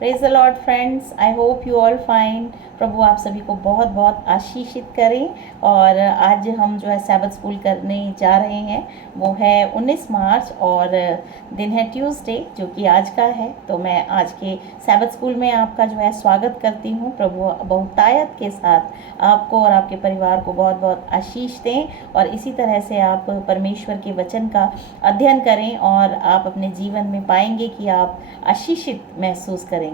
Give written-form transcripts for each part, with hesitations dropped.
Praise the Lord friends, I hope you all fine. प्रभु आप सभी को बहुत बहुत आशीषित करें। और आज हम जो है सैबथ स्कूल करने जा रहे हैं, वो है 19 मार्च और दिन है ट्यूसडे, जो कि आज का है। तो मैं आज के सैबथ स्कूल में आपका जो है स्वागत करती हूँ। प्रभु बहुतायत के साथ आपको और आपके परिवार को बहुत बहुत आशीष दें, और इसी तरह से आप परमेश्वर के वचन का अध्ययन करें और आप अपने जीवन में पाएंगे कि आप आशीषित महसूस करेंगे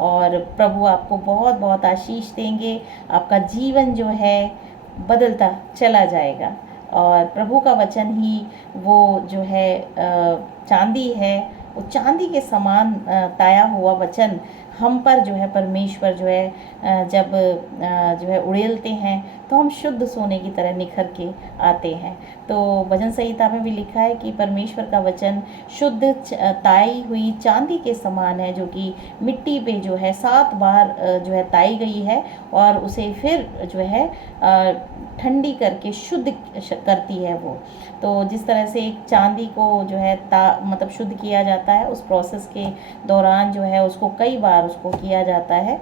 और प्रभु आपको बहुत बहुत आशीष देंगे। आपका जीवन जो है बदलता चला जाएगा। और प्रभु का वचन ही वो जो है चांदी है, वो चांदी के समान ताया हुआ वचन हम पर जो है परमेश्वर जो है जब जो है उड़ेलते हैं तो हम शुद्ध सोने की तरह निखर के आते हैं। तो भजन संहिता में भी लिखा है कि परमेश्वर का वचन शुद्ध ताई हुई चांदी के समान है, जो कि मिट्टी पे जो है 7 बार जो है ताई गई है और उसे फिर जो है ठंडी करके शुद्ध करती है वो। तो जिस तरह से एक चांदी को जो है मतलब शुद्ध किया जाता है, उस प्रोसेस के दौरान जो है उसको कई बार उसको किया जाता है,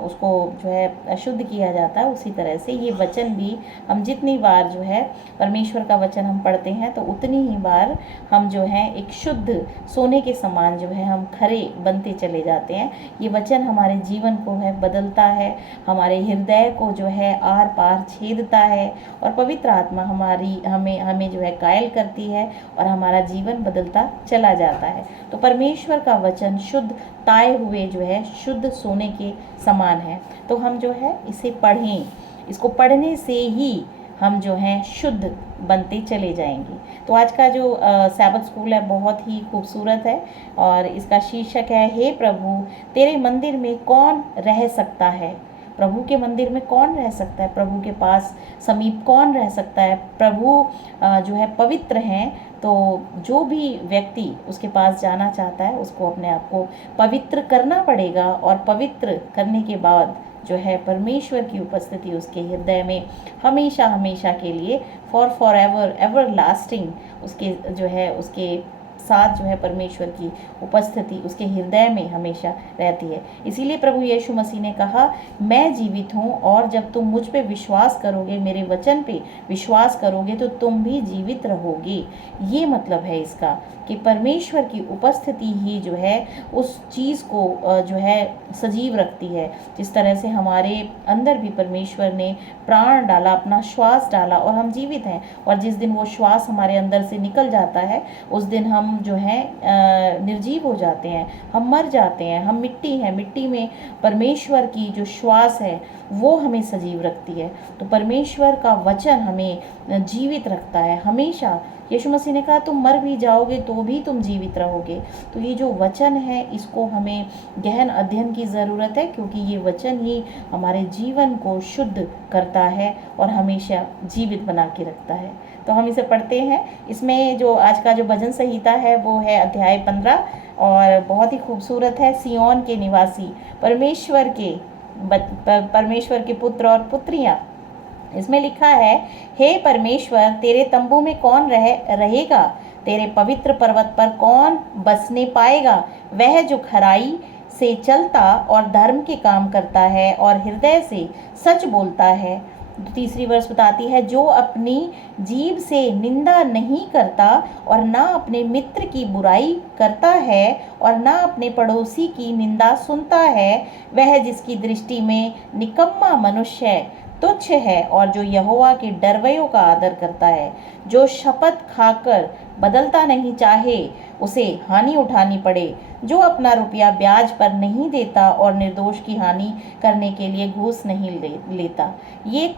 उसको जो है शुद्ध किया जाता है। उसी तरह से ये वचन भी हम जितनी बार जो है परमेश्वर का वचन हम पढ़ते हैं तो उतनी ही बार हम जो है एक शुद्ध सोने के समान जो है हम खरे बनते चले जाते हैं। ये वचन हमारे जीवन को है बदलता है, हमारे हृदय को जो है आर पार छेदता है, और पवित्र आत्मा हमें जो है कायल करती है और हमारा जीवन बदलता चला जाता है। तो परमेश्वर का वचन शुद्ध ताए हुए जो है शुद्ध सोने के समान है। तो हम जो है इसे पढ़ें, इसको पढ़ने से ही हम जो हैं शुद्ध बनते चले जाएंगे। तो आज का जो सैबथ स्कूल है बहुत ही खूबसूरत है और इसका शीर्षक है, हे प्रभु तेरे मंदिर में कौन रह सकता है। प्रभु के मंदिर में कौन रह सकता है, प्रभु के पास समीप कौन रह सकता है। प्रभु जो है पवित्र हैं, तो जो भी व्यक्ति उसके पास जाना चाहता है उसको अपने आप को पवित्र करना पड़ेगा, और पवित्र करने के बाद जो है परमेश्वर की उपस्थिति उसके हृदय में हमेशा हमेशा के लिए फॉर एवर एवर लास्टिंग उसके जो है उसके साथ जो है परमेश्वर की उपस्थिति उसके हृदय में हमेशा रहती है। इसीलिए प्रभु यीशु मसीह ने कहा, मैं जीवित हूँ, और जब तुम मुझ पे विश्वास करोगे, मेरे वचन पे विश्वास करोगे, तो तुम भी जीवित रहोगे। ये मतलब है इसका कि परमेश्वर की उपस्थिति ही जो है उस चीज़ को जो है सजीव रखती है। जिस तरह से हमारे अंदर भी परमेश्वर ने प्राण डाला, अपना श्वास डाला, और हम जीवित हैं। और जिस दिन वो श्वास हमारे अंदर से निकल जाता है उस दिन हम जो है निर्जीव हो जाते हैं, हम मर जाते हैं, हम मिट्टी हैं। मिट्टी में परमेश्वर की जो श्वास है वो हमें सजीव रखती है। तो परमेश्वर का वचन हमें जीवित रखता है हमेशा। यीशु मसीह ने कहा, तुम मर भी जाओगे तो भी तुम जीवित रहोगे। तो ये जो वचन है इसको हमें गहन अध्ययन की ज़रूरत है, क्योंकि ये वचन ही हमारे जीवन को शुद्ध करता है और हमेशा जीवित बना के रखता है। तो हम इसे पढ़ते हैं। इसमें जो आज का जो भजन संहिता है वो है अध्याय 15, और बहुत ही खूबसूरत है। सियोन के निवासी, परमेश्वर के पुत्र और पुत्रियाँ। इसमें लिखा है, हे परमेश्वर तेरे तंबू में कौन रहेगा, तेरे पवित्र पर्वत पर कौन बसने पाएगा। वह जो खराई से चलता और धर्म के काम करता है और हृदय से सच बोलता है। तीसरी वर्ष बताती है, जो अपनी जीभ से निंदा नहीं करता और ना अपने मित्र की बुराई करता है और ना अपने पड़ोसी की निंदा सुनता है। वह जिसकी दृष्टि में निकम्मा मनुष्य तुच्छ है और जो यहोवा के डरवैयों का आदर करता है। जो शपथ खाकर बदलता नहीं चाहे उसे हानि उठानी पड़े। जो अपना रुपया ब्याज पर नहीं देता और निर्दोष की हानि करने के लिए घूस नहीं लेता। ये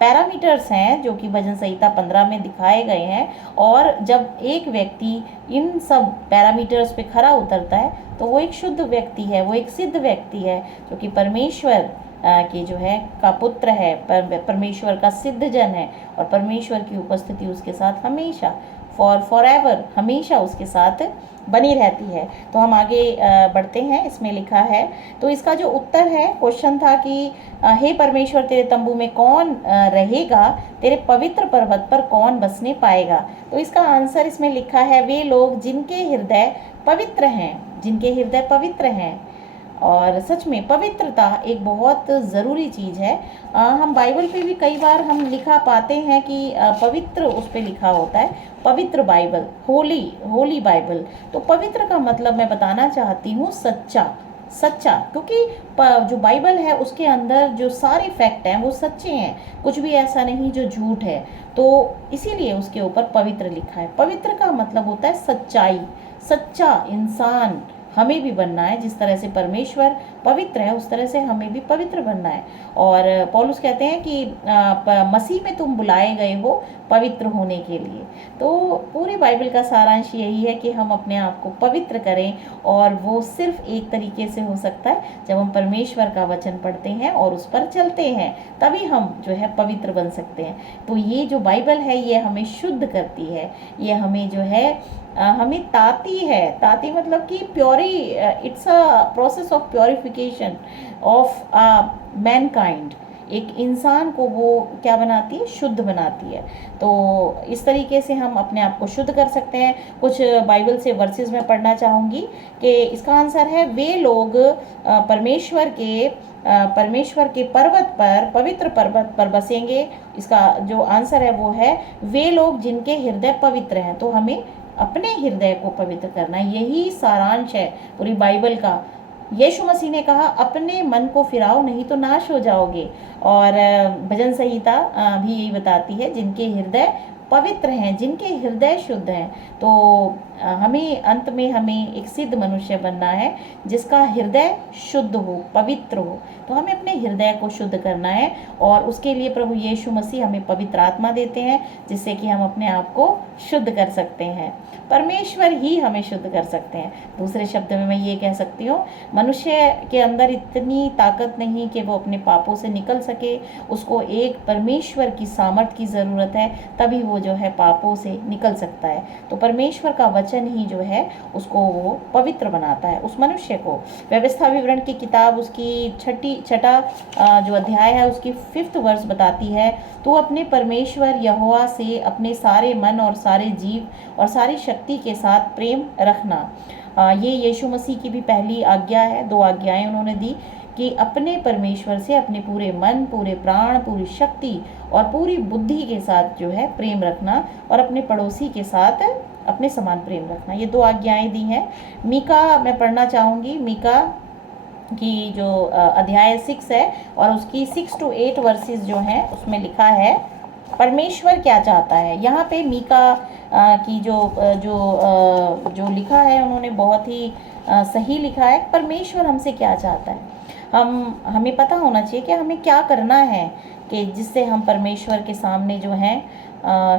पैरामीटर्स हैं जो कि भजन संहिता 15 में दिखाए गए हैं। और जब एक व्यक्ति इन सब पैरामीटर्स पे खरा उतरता है तो वो एक शुद्ध व्यक्ति है, वो एक सिद्ध व्यक्ति है, जो कि परमेश्वर के जो है का पुत्र है, परमेश्वर का सिद्ध जन है, और परमेश्वर की उपस्थिति उसके साथ हमेशा फॉर एवर हमेशा उसके साथ बनी रहती है। तो हम आगे बढ़ते हैं। इसमें लिखा है, तो इसका जो उत्तर है, क्वेश्चन था कि हे परमेश्वर तेरे तंबू में कौन रहेगा, तेरे पवित्र पर्वत पर कौन बसने पाएगा। तो इसका आंसर इसमें लिखा है, वे लोग जिनके हृदय पवित्र हैं, जिनके हृदय पवित्र हैं। और सच में पवित्रता एक बहुत ज़रूरी चीज़ है। हम बाइबल पे भी कई बार हम लिखा पाते हैं कि पवित्र उस पे लिखा होता है, पवित्र बाइबल, होली होली बाइबल। तो पवित्र का मतलब मैं बताना चाहती हूँ सच्चा, सच्चा, क्योंकि जो बाइबल है उसके अंदर जो सारे फैक्ट हैं वो सच्चे हैं, कुछ भी ऐसा नहीं जो झूठ है। तो इसीलिए उसके ऊपर पवित्र लिखा है। पवित्र का मतलब होता है सच्चाई, सच्चा इंसान हमें भी बनना है। जिस तरह से परमेश्वर पवित्र है उस तरह से हमें भी पवित्र बनना है। और पौलुस कहते हैं कि मसीह में तुम बुलाए गए हो पवित्र होने के लिए। तो पूरी बाइबल का सारांश यही है कि हम अपने आप को पवित्र करें, और वो सिर्फ एक तरीके से हो सकता है जब हम परमेश्वर का वचन पढ़ते हैं और उस पर चलते हैं, तभी हम जो है पवित्र बन सकते हैं। तो ये जो बाइबल है ये हमें शुद्ध करती है, ये हमें जो है हमें ताती है। ताती मतलब कि puree, it's a process of purification of Mankind. एक इंसान को वो क्या बनाती है, शुद्ध बनाती है। तो इस तरीके से हम अपने आप को शुद्ध कर सकते हैं। कुछ बाइबल से वर्सेस मैं पढ़ना चाहूँगी कि इसका आंसर है वे लोग परमेश्वर के पर्वत पर, पवित्र पर्वत पर बसेंगे। इसका जो आंसर है वो है वे लोग जिनके हृदय पवित्र हैं। तो हमें अपने हृदय को पवित्र करना, यही सारांश है पूरी बाइबल का। यीशु मसीह ने कहा अपने मन को फिराओ नहीं तो नाश हो जाओगे। और भजन संहिता भी यही बताती है जिनके हृदय पवित्र हैं, जिनके हृदय शुद्ध हैं। तो हमें अंत में हमें एक सिद्ध मनुष्य बनना है जिसका हृदय शुद्ध हो, पवित्र हो। तो हमें अपने हृदय को शुद्ध करना है, और उसके लिए प्रभु यीशु मसीह हमें पवित्र आत्मा देते हैं जिससे कि हम अपने आप को शुद्ध कर सकते हैं। परमेश्वर ही हमें शुद्ध कर सकते हैं। दूसरे शब्द में मैं ये कह सकती हूँ, मनुष्य के अंदर इतनी ताकत नहीं कि वो अपने पापों से निकल सके। उसको एक परमेश्वर की सामर्थ की ज़रूरत है, तभी वो जो है पापों से निकल सकता है। तो परमेश्वर का वचन ही जो है उसको वो पवित्र बनाता है, उस मनुष्य को। व्यवस्था विवरण की किताब उसकी छठा जो अध्याय है उसकी 5th वर्स बताती है, तो अपने परमेश्वर यहोवा से अपने सारे मन और सारे जीव और सारी शक्ति के साथ प्रेम रखना। ये यीशु मसीह की भी पहली आज्ञा है। 2 आज्ञाएं उन्होंने दी कि अपने परमेश्वर से अपने पूरे मन, पूरे प्राण, पूरी शक्ति और पूरी बुद्धि के साथ जो है प्रेम रखना, और अपने पड़ोसी के साथ अपने समान प्रेम रखना। ये 2 आज्ञाएं दी हैं। मीका मैं पढ़ना चाहूँगी। मीका की जो अध्याय 6 है और उसकी 6 to 8 वर्सेस जो हैं उसमें लिखा है परमेश्वर क्या चाहता है। यहाँ पे मीका की जो लिखा है उन्होंने बहुत ही सही लिखा है। परमेश्वर हमसे क्या चाहता है, हमें पता होना चाहिए कि हमें क्या करना है कि जिससे हम परमेश्वर के सामने जो है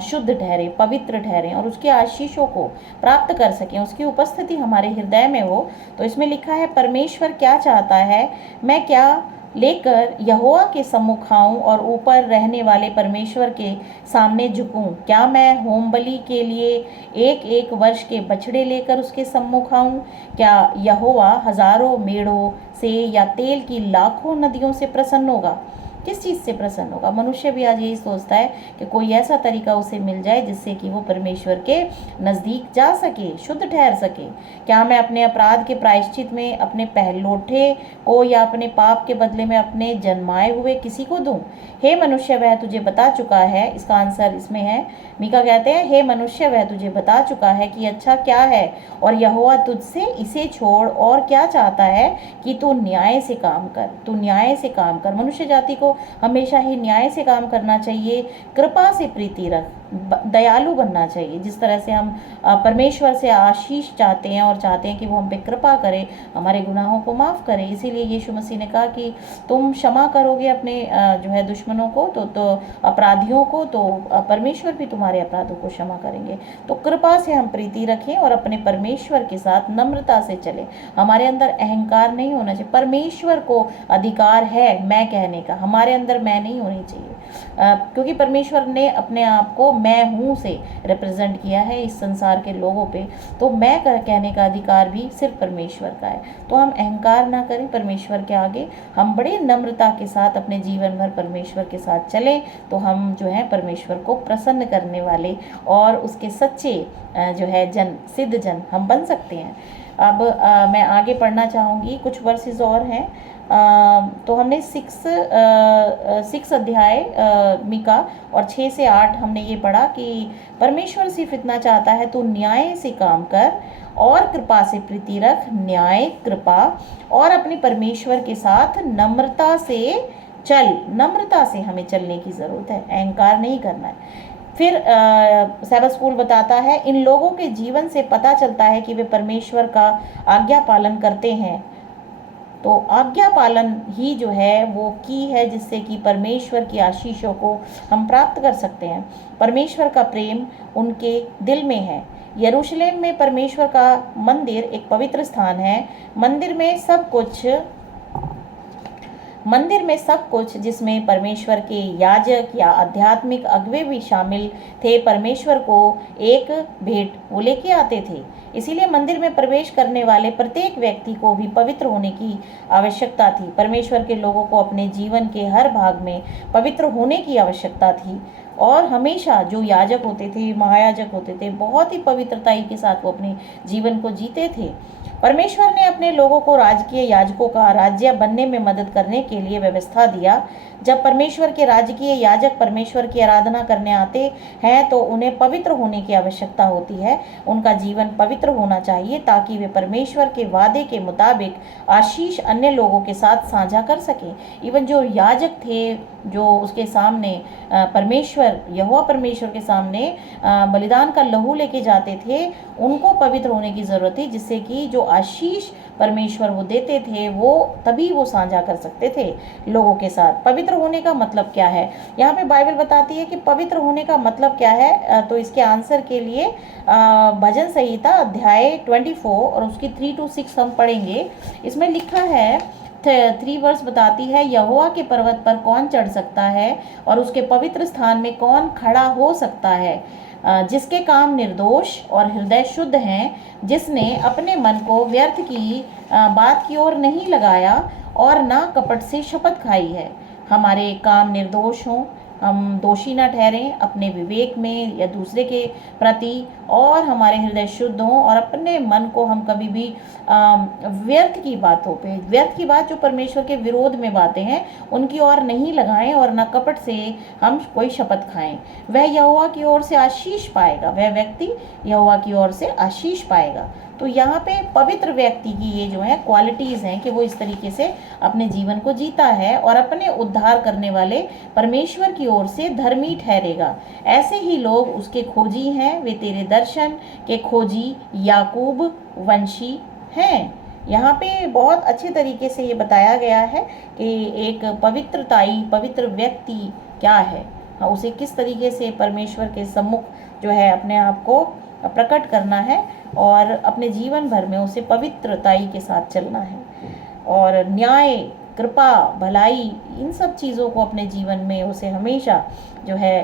शुद्ध ठहरे, पवित्र ठहरें और उसके आशीषों को प्राप्त कर सकें, उसकी उपस्थिति हमारे हृदय में हो। तो इसमें लिखा है परमेश्वर क्या चाहता है, मैं क्या लेकर यहोवा के सम्मुख आऊं और ऊपर रहने वाले परमेश्वर के सामने झुकूं। क्या मैं होम बलि के लिए 1-1 वर्ष के बछड़े लेकर उसके सम्मुख आऊं। क्या यहोवा हजारों मेढ़ों से या तेल की लाखों नदियों से प्रसन्न होगा। किस चीज़ से प्रसन्न होगा। मनुष्य भी आज यही सोचता है कि कोई ऐसा तरीका उसे मिल जाए जिससे कि वो परमेश्वर के नज़दीक जा सके, शुद्ध ठहर सके। क्या मैं अपने अपराध के प्रायश्चित में अपने पहलौठे को या अपने पाप के बदले में अपने जन्माए हुए किसी को दूं। हे मनुष्य वह तुझे बता चुका है। इसका आंसर इसमें है, मीका कहते हैं हे मनुष्य वह तुझे बता चुका है कि अच्छा क्या है, और यहोवा तुझसे इसे छोड़ और क्या चाहता है कि तू न्याय से काम कर, तू न्याय से काम कर। मनुष्य जाति को हमेशा ही न्याय से काम करना चाहिए, कृपा से प्रीति रख, दयालु बनना चाहिए। जिस तरह से हम परमेश्वर से आशीष चाहते हैं और चाहते हैं कि वो हम पे कृपा करे, हमारे गुनाहों को माफ़ करे। इसीलिए यीशु मसीह ने कहा कि तुम क्षमा करोगे अपने जो है दुश्मनों को, तो अपराधियों को, तो परमेश्वर भी तुम्हारे अपराधों को क्षमा करेंगे। तो कृपा से हम प्रीति रखें और अपने परमेश्वर के साथ नम्रता से चलें। हमारे अंदर अहंकार नहीं होना चाहिए। परमेश्वर को अधिकार है मैं कहने का, हमारे अंदर मैं नहीं होनी चाहिए, क्योंकि परमेश्वर ने अपने आप को मैं हूँ से रिप्रेजेंट किया है इस संसार के लोगों पे। तो मैं कहने का अधिकार भी सिर्फ परमेश्वर का है। तो हम अहंकार ना करें परमेश्वर के आगे, हम बड़े नम्रता के साथ अपने जीवन भर परमेश्वर के साथ चलें, तो हम जो है परमेश्वर को प्रसन्न करने वाले और उसके सच्चे जो है सिद्ध जन हम बन सकते हैं। अब मैं आगे पढ़ना चाहूँगी, कुछ वर्सेस और हैं। तो हमने सिक्स अध्याय मीका और 6 से 8 हमने ये पढ़ा कि परमेश्वर सिर्फ इतना चाहता है तू न्याय से काम कर और कृपा से प्रीति रख। न्याय, कृपा और अपने परमेश्वर के साथ नम्रता से चल। नम्रता से हमें चलने की ज़रूरत है, अहंकार नहीं करना है। फिर सैबत स्कूल बताता है इन लोगों के जीवन से पता चलता है कि वे परमेश्वर का आज्ञा पालन करते हैं। तो आज्ञा पालन ही जो है वो की है जिससे कि परमेश्वर की आशीषों को हम प्राप्त कर सकते हैं। परमेश्वर का प्रेम उनके दिल में है। यरूशलेम में परमेश्वर का मंदिर एक पवित्र स्थान है। मंदिर में सब कुछ जिसमें परमेश्वर के याजक या आध्यात्मिक अगुवे भी शामिल थे, परमेश्वर को एक भेंट वो लेके आते थे। इसीलिए मंदिर में प्रवेश करने वाले प्रत्येक व्यक्ति को भी पवित्र होने की आवश्यकता थी। परमेश्वर के लोगों को अपने जीवन के हर भाग में पवित्र होने की आवश्यकता थी और हमेशा जो याजक होते थे, महायाजक होते थे, बहुत ही पवित्रताई के साथ वो अपने जीवन को जीते थे। परमेश्वर ने अपने लोगों को राजकीय याजकों का राज्य बनने में मदद करने के लिए व्यवस्था दिया। जब परमेश्वर के राजकीय याजक परमेश्वर की आराधना करने आते हैं तो उन्हें पवित्र होने की आवश्यकता होती है। उनका जीवन पवित्र होना चाहिए ताकि वे परमेश्वर के वादे के मुताबिक आशीष अन्य लोगों के साथ साझा कर सकें। इवन जो याजक थे, जो उसके सामने यहोवा परमेश्वर के सामने बलिदान का लहू लेके जाते थे, उनको पवित्र होने की ज़रूरत थी, जिससे कि जो आशीष परमेश्वर वो देते थे वो तभी वो साझा कर सकते थे लोगों के साथ। पवित्र होने का मतलब क्या है, यहाँ पे बाइबल बताती है कि पवित्र होने का मतलब क्या है। तो इसके आंसर के लिए भजन संहिता अध्याय 24 और उसकी 3 to 6 हम पढ़ेंगे। इसमें लिखा है 3 वर्ष बताती है, यहोवा के पर्वत पर कौन चढ़ सकता है और उसके पवित्र स्थान में कौन खड़ा हो सकता है। जिसके काम निर्दोष और हृदय शुद्ध हैं, जिसने अपने मन को व्यर्थ की बात की ओर नहीं लगाया और ना कपट से शपथ खाई है। हमारे काम निर्दोष हों, हम दोषी न ठहरें अपने विवेक में या दूसरे के प्रति, और हमारे हृदय शुद्ध हों और अपने मन को हम कभी भी व्यर्थ की बातों पे, व्यर्थ की बात जो परमेश्वर के विरोध में बातें हैं, उनकी ओर नहीं लगाएं और न कपट से हम कोई शपथ खाएं। वह यहोवा की ओर से आशीष पाएगा, वह व्यक्ति यहोवा की ओर से आशीष पाएगा। तो यहाँ पे पवित्र व्यक्ति की ये जो है क्वालिटीज़ हैं कि वो इस तरीके से अपने जीवन को जीता है और अपने उद्धार करने वाले परमेश्वर की ओर से धर्मी ठहरेगा। ऐसे ही लोग उसके खोजी हैं, वे तेरे दर्शन के खोजी याकूब वंशी हैं। यहाँ पे बहुत अच्छे तरीके से ये बताया गया है कि एक पवित्र व्यक्ति क्या है, उसे किस तरीके से परमेश्वर के सम्मुख जो है अपने आप को प्रकट करना है और अपने जीवन भर में उसे पवित्रताई के साथ चलना है। और न्याय, कृपा, भलाई, इन सब चीज़ों को अपने जीवन में उसे हमेशा जो है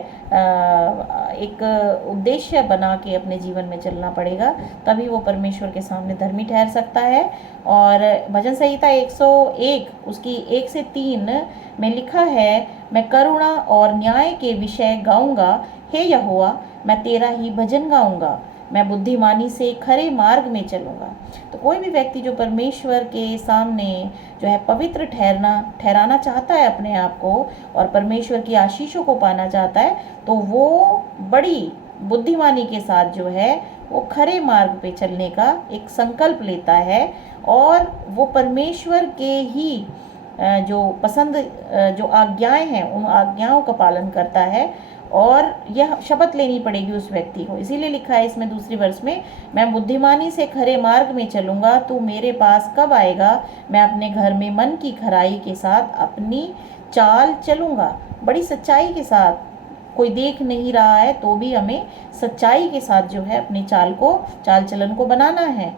एक उद्देश्य बना के अपने जीवन में चलना पड़ेगा, तभी वो परमेश्वर के सामने धर्मी ठहर सकता है। और भजन संहिता 101 उसकी 1 से 3 में लिखा है, मैं करुणा और न्याय के विषय गाऊंगा, हे यहोवा मैं तेरा ही भजन गाऊंगा, मैं बुद्धिमानी से खरे मार्ग में चलूँगा। तो कोई भी व्यक्ति जो परमेश्वर के सामने जो है पवित्र ठहराना चाहता है अपने आप को और परमेश्वर की आशीषों को पाना चाहता है, तो वो बड़ी बुद्धिमानी के साथ जो है वो खरे मार्ग पे चलने का एक संकल्प लेता है और वो परमेश्वर के ही जो पसंद जो आज्ञाएं हैं उन आज्ञाओं का पालन करता है। और यह शपथ लेनी पड़ेगी उस व्यक्ति को। इसीलिए लिखा है इसमें दूसरी वर्ष में, मैं बुद्धिमानी से खरे मार्ग में चलूँगा, तू मेरे पास कब आएगा, मैं अपने घर में मन की खराई के साथ अपनी चाल चलूँगा। बड़ी सच्चाई के साथ, कोई देख नहीं रहा है तो भी हमें सच्चाई के साथ जो है अपनी चाल चलन को बनाना है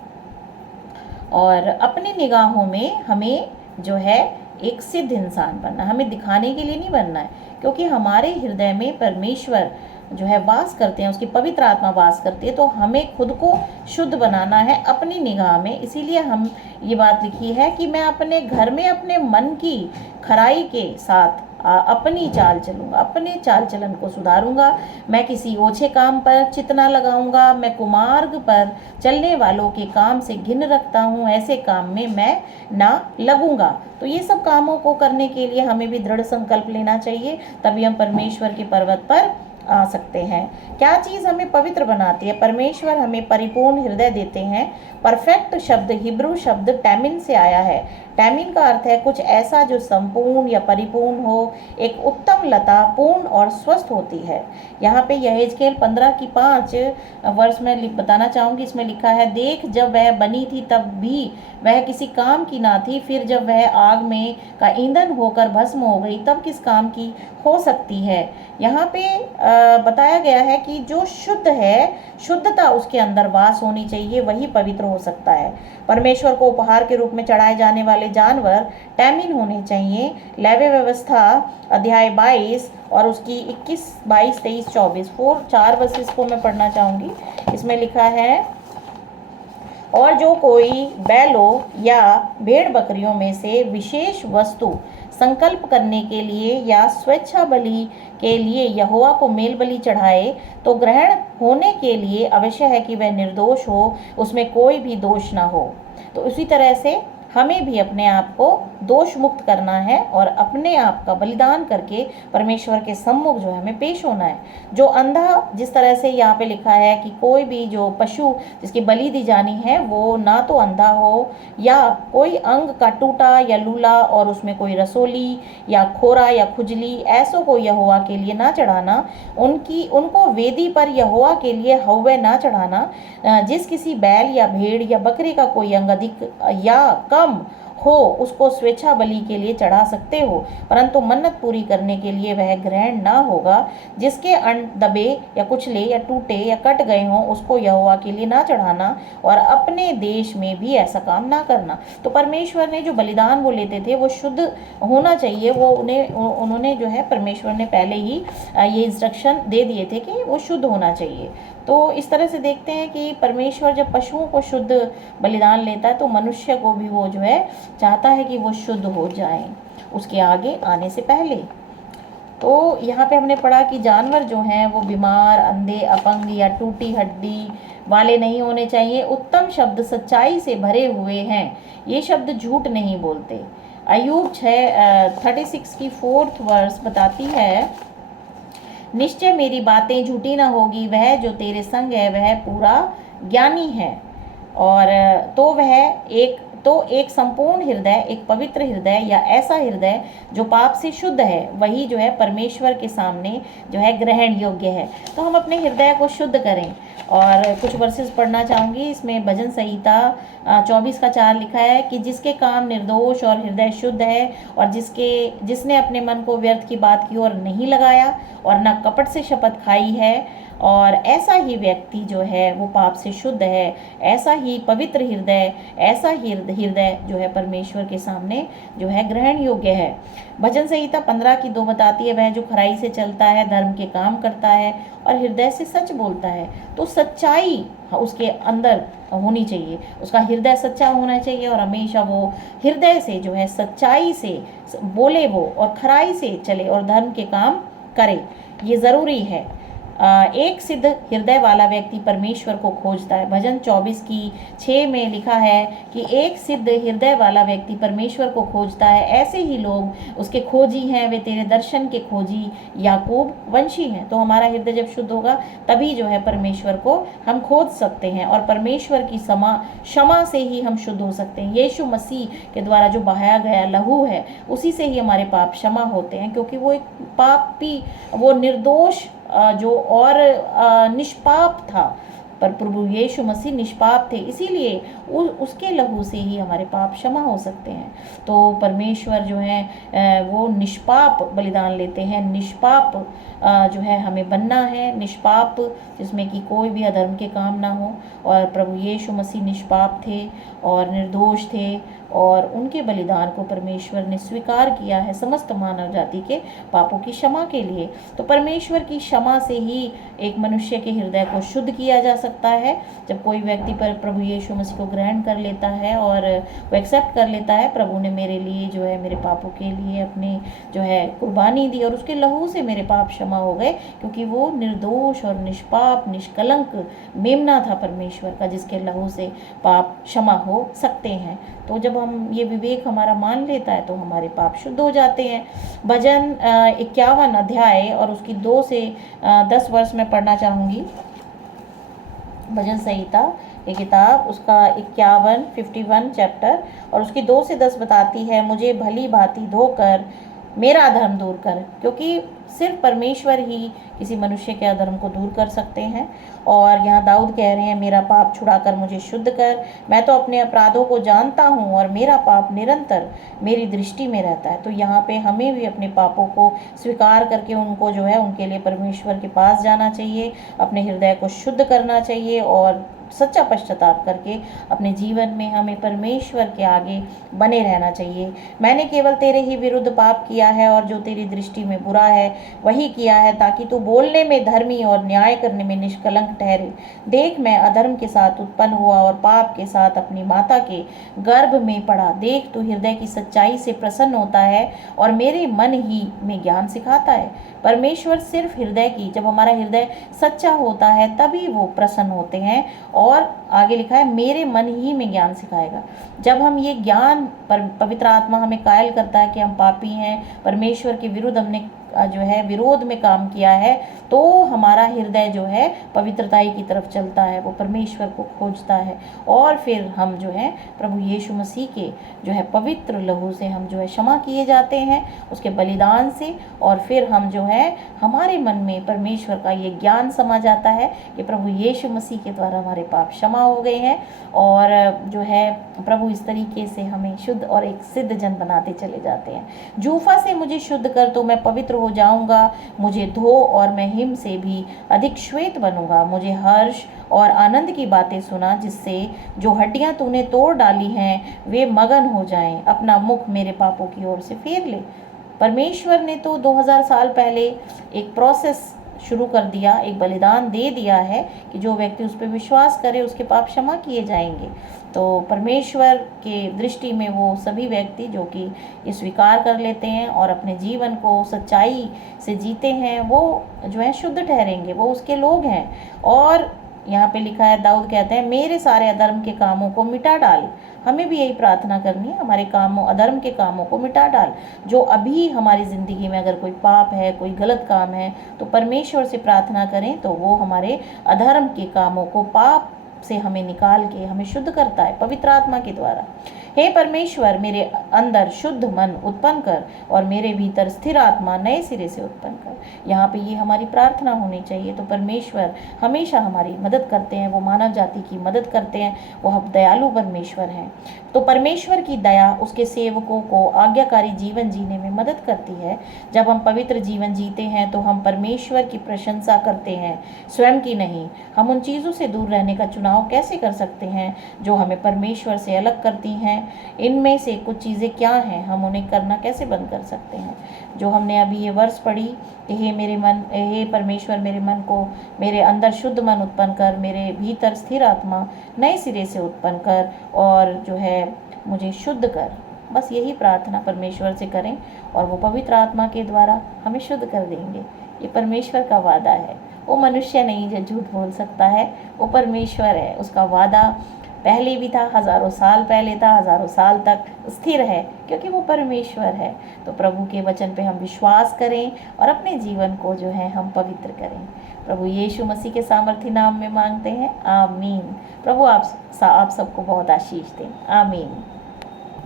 और अपनी निगाहों में हमें जो है एक सिद्ध इंसान बनना, हमें दिखाने के लिए नहीं बनना है, क्योंकि हमारे हृदय में परमेश्वर जो है वास करते हैं, उसकी पवित्र आत्मा वास करती है, तो हमें खुद को शुद्ध बनाना है अपनी निगाह में। इसीलिए हम ये बात लिखी है कि मैं अपने घर में अपने मन की खराई के साथ अपनी चाल चलूँगा, अपने चाल चलन को सुधारूंगा। मैं किसी ओछे काम पर चित्त ना लगाऊंगा, मैं कुमार्ग पर चलने वालों के काम से घिन रखता हूँ, ऐसे काम में मैं ना लगूंगा। तो ये सब कामों को करने के लिए हमें भी दृढ़ संकल्प लेना चाहिए, तभी हम परमेश्वर के पर्वत पर आ सकते हैं। क्या चीज़ हमें पवित्र बनाती है? परमेश्वर हमें परिपूर्ण हृदय देते हैं। परफेक्ट शब्द हिब्रू शब्द टैमिन से आया है। टैमिन का अर्थ है कुछ ऐसा जो संपूर्ण या परिपूर्ण हो, एक उत्तम लता पूर्ण और स्वस्थ होती है। यहाँ पे यहेजकेल 15:5 वर्ष में बताना चाहूँगी। इसमें लिखा है, देख जब वह बनी थी तब भी वह किसी काम की ना थी, फिर जब वह आग में का ईंधन होकर भस्म हो गई तब किस काम की हो सकती है। यहाँ पे बताया गया है कि जो शुद्ध है, शुद्धता उसके अंदर वास होनी चाहिए, वही पवित्र हो सकता है। परमेश्वर को उपहार के रूप में चढ़ाए जाने वाले जानवर टैमिन होने चाहिए। लेवी व्यवस्था अध्याय 22 और उसकी 21, 22, 23, 24 4 वर्सेस को मैं पढ़ना चाहूँगी। इसमें लिखा है, और जो कोई बैलों या भेड़ बकरियों में से विशेष वस्तु संकल्प करने के लिए या स्वेच्छा बलि के लिए यहोवा को मेल बलि चढ़ाए, तो ग्रहण होने के लिए आवश्यक है कि वह निर्दोष हो, उसमें कोई भी दोष ना हो। तो उसी तरह से हमें भी अपने आप को दोष मुक्त करना है और अपने आप का बलिदान करके परमेश्वर के सम्मुख जो है हमें पेश होना है। जो अंधा, जिस तरह से यहाँ पे लिखा है कि कोई भी जो पशु जिसकी बलि दी जानी है वो ना तो अंधा हो या कोई अंग का टूटा या लूला और उसमें कोई रसोली या खोरा या खुजली, ऐसो को यहोवा के लिए ना चढ़ाना। उनको वेदी पर यहोवा के लिए हव्वे ना चढ़ाना। जिस किसी बैल या भेड़ या बकरी का कोई अंग अधिक या कम हो उसको स्वेच्छा बलि के लिए चढ़ा सकते हो, परंतु मन्नत पूरी करने के लिए वह ग्रहण ना होगा। जिसके अंड दबे या कुचले या टूटे या कट गए हों उसको यहोवा के लिए ना चढ़ाना, और अपने देश में भी ऐसा काम ना करना। तो परमेश्वर ने जो बलिदान वो लेते थे वो शुद्ध होना चाहिए। वो उन्होंने जो है परमेश्वर ने पहले ही ये इंस्ट्रक्शन दे दिए थे कि वो शुद्ध होना चाहिए। तो इस तरह से देखते हैं कि परमेश्वर जब पशुओं को शुद्ध बलिदान लेता है तो मनुष्य को भी वो जो है चाहता है कि वो शुद्ध हो जाए उसके आगे आने से पहले। तो यहाँ पे हमने पढ़ा कि जानवर जो हैं वो बीमार, अंधे, अपंग या टूटी हड्डी वाले नहीं होने चाहिए। उत्तम शब्द सच्चाई से भरे हुए हैं, ये शब्द झूठ नहीं बोलते। अय्यूब 36 की 4th वर्स बताती है, निश्चय मेरी बातें झूठी ना होगी, वह जो तेरे संग है वह पूरा ज्ञानी है। और तो एक संपूर्ण हृदय, एक पवित्र हृदय या ऐसा हृदय जो पाप से शुद्ध है, वही जो है परमेश्वर के सामने जो है ग्रहण योग्य है। तो हम अपने हृदय को शुद्ध करें। और कुछ वर्सेस पढ़ना चाहूँगी। इसमें भजन संहिता 24:4 लिखा है कि जिसके काम निर्दोष और हृदय शुद्ध है और जिसने अपने मन को व्यर्थ की बात की ओर नहीं लगाया और न कपट से शपथ खाई है, और ऐसा ही व्यक्ति जो है वो पाप से शुद्ध है। ऐसा ही पवित्र हृदय, ऐसा ही हृदय जो है परमेश्वर के सामने जो है ग्रहण योग्य है। भजन संहिता 15:2 बताती है, वह जो खराई से चलता है, धर्म के काम करता है और हृदय से सच बोलता है। तो सच्चाई उसके अंदर होनी चाहिए, उसका हृदय सच्चा होना चाहिए और हमेशा वो हृदय से जो है सच्चाई से बोले वो और खराई से चले और धर्म के काम करे, ये ज़रूरी है। एक सिद्ध हृदय वाला व्यक्ति परमेश्वर को खोजता है। भजन 24:6 में लिखा है कि एक सिद्ध हृदय वाला व्यक्ति परमेश्वर को खोजता है, ऐसे ही लोग उसके खोजी हैं, वे तेरे दर्शन के खोजी याकूब वंशी हैं। तो हमारा हृदय जब शुद्ध होगा तभी जो है परमेश्वर को हम खोज सकते हैं और परमेश्वर की क्षमा से ही हम शुद्ध हो सकते हैं। यीशु मसीह के द्वारा जो बहाया गया लहू है उसी से ही हमारे पाप क्षमा होते हैं, क्योंकि वो एक पापी, वो निर्दोष जो और निष्पाप था, पर प्रभु यीशु मसीह निष्पाप थे, इसीलिए उसके लहू से ही हमारे पाप क्षमा हो सकते हैं। तो परमेश्वर जो है वो निष्पाप बलिदान लेते हैं, निष्पाप जो है हमें बनना है, निष्पाप जिसमें कि कोई भी अधर्म के काम ना हो। और प्रभु यीशु मसीह निष्पाप थे और निर्दोष थे, और उनके बलिदान को परमेश्वर ने स्वीकार किया है समस्त मानव जाति के पापों की क्षमा के लिए। तो परमेश्वर की क्षमा से ही एक मनुष्य के हृदय को शुद्ध किया जा सकता है। जब कोई व्यक्ति पर प्रभु यीशु मसीह को ग्रहण कर लेता है और वो एक्सेप्ट कर लेता है, प्रभु ने मेरे लिए जो है मेरे पापों के लिए अपनी जो है कुर्बानी दी और उसके लहू से मेरे पाप क्षमा हो गए, क्योंकि वो निर्दोष और निष्पाप निष्कलंक मेमना था परमेश्वर का, जिसके लहू से पाप क्षमा हो सकते हैं। तो जब हम ये विवेक हमारा मान लेता है तो हमारे पाप शुद्ध हो जाते हैं। भजन 51 अध्याय और उसकी 2 से 10 वर्ष में पढ़ना चाहूँगी। भजन संहिता ये किताब उसका 51 चैप्टर और उसकी 2 से 10 बताती है, मुझे भली भांति धोकर मेरा अधर्म दूर कर, क्योंकि सिर्फ परमेश्वर ही किसी मनुष्य के अधर्म को दूर कर सकते हैं। और यहाँ दाऊद कह रहे हैं, मेरा पाप छुड़ाकर मुझे शुद्ध कर, मैं तो अपने अपराधों को जानता हूँ और मेरा पाप निरंतर मेरी दृष्टि में रहता है। तो यहाँ पे हमें भी अपने पापों को स्वीकार करके उनको जो है उनके लिए परमेश्वर के पास जाना चाहिए, अपने हृदय को शुद्ध करना चाहिए और सच्चा पश्चाताप करके अपने जीवन में हमें परमेश्वर के आगे बने रहना चाहिए। मैंने केवल तेरे ही विरुद्ध पाप किया है और जो तेरी दृष्टि में बुरा है वही किया है, ताकि तू बोलने में धर्मी और न्याय करने में निष्कलंक ठहरे। देख, मैं अधर्म के साथ उत्पन्न हुआ और पाप के साथ अपनी माता के गर्भ में पड़ा। देख, तू हृदय की सच्चाई से प्रसन्न होता है और मेरे मन ही में ज्ञान सिखाता है। परमेश्वर सिर्फ हृदय की, जब हमारा हृदय सच्चा होता है तभी वो प्रसन्न होते हैं। और आगे लिखा है, मेरे मन ही में ज्ञान सिखाएगा। जब हम ये ज्ञान पवित्र आत्मा हमें कायल करता है कि हम पापी हैं, परमेश्वर के विरुद्ध हमने जो है विरोध में काम किया है, तो हमारा हृदय जो है पवित्रताई की तरफ चलता है, वो परमेश्वर को खोजता है। और फिर हम जो है प्रभु यीशु मसीह के जो है पवित्र लहू से हम जो है क्षमा किए जाते हैं, उसके बलिदान से। और फिर हम जो है हमारे मन में परमेश्वर का ये ज्ञान समा जाता है कि प्रभु यीशु मसीह के द्वारा हमारे पाप क्षमा हो गए हैं। और जो है प्रभु इस तरीके से हमें शुद्ध और एक सिद्ध जन बनाते चले जाते हैं। जूफा से मुझे शुद्ध कर तो मैं पवित्र हो जाऊंगा, मुझे धो और मैं हिम से भी अधिक श्वेत बनूंगा। मुझे हर्ष और आनंद की बातें सुना, जिससे जो हड्डियां तूने तोड़ डाली हैं वे मगन हो जाएं। अपना मुख मेरे पापों की ओर से फेर ले। परमेश्वर ने तो 2000 साल पहले एक प्रोसेस शुरू कर दिया, एक बलिदान दे दिया है कि जो व्यक्ति उस पर विश्वास करे उसके पाप क्षमा किए जाएंगे। तो परमेश्वर के दृष्टि में वो सभी व्यक्ति जो कि ये स्वीकार कर लेते हैं और अपने जीवन को सच्चाई से जीते हैं, वो जो है शुद्ध ठहरेंगे, वो उसके लोग हैं। और यहाँ पे लिखा है, दाऊद कहते हैं, मेरे सारे अधर्म के कामों को मिटा डाल। हमें भी यही प्रार्थना करनी है, हमारे कामों अधर्म के कामों को मिटा डाल। जो अभी हमारी ज़िंदगी में अगर कोई पाप है, कोई गलत काम है, तो परमेश्वर से प्रार्थना करें तो वो हमारे अधर्म के कामों को, पाप से हमें निकाल के हमें शुद्ध करता है पवित्र आत्मा के द्वारा। हे परमेश्वर, मेरे अंदर शुद्ध मन उत्पन्न कर और मेरे भीतर स्थिर आत्मा नए सिरे से उत्पन्न कर। यहाँ पे ये हमारी प्रार्थना होनी चाहिए। तो परमेश्वर हमेशा हमारी मदद करते हैं, वो मानव जाति की मदद करते हैं, वो हम दयालु परमेश्वर हैं। तो परमेश्वर की दया उसके सेवकों को आज्ञाकारी जीवन जीने में मदद करती है। जब हम पवित्र जीवन जीते हैं तो हम परमेश्वर की प्रशंसा करते हैं, स्वयं की नहीं। हम उन चीज़ों से दूर रहने का चुनाव कैसे कर सकते हैं जो हमें परमेश्वर से अलग करती हैं? इनमें से कुछ चीज़ें क्या हैं, हम उन्हें करना कैसे बंद कर सकते हैं? जो हमने अभी ये वर्ष पढ़ी कि हे परमेश्वर, मेरे मन को, मेरे अंदर शुद्ध मन उत्पन्न कर, मेरे भीतर स्थिर आत्मा नए सिरे से उत्पन्न कर और जो है मुझे शुद्ध कर। बस यही प्रार्थना परमेश्वर से करें और वो पवित्र आत्मा के द्वारा हमें शुद्ध कर देंगे। ये परमेश्वर का वादा है, वो मनुष्य नहीं जो झूठ बोल सकता है, वो परमेश्वर है। उसका वादा पहले भी था, हज़ारों साल पहले था, हज़ारों साल तक स्थिर है, क्योंकि वो परमेश्वर है। तो प्रभु के वचन पे हम विश्वास करें और अपने जीवन को जो है हम पवित्र करें। प्रभु यीशु मसीह के सामर्थी नाम में मांगते हैं, आमीन। प्रभु आप सबको बहुत आशीष दें, आमीन।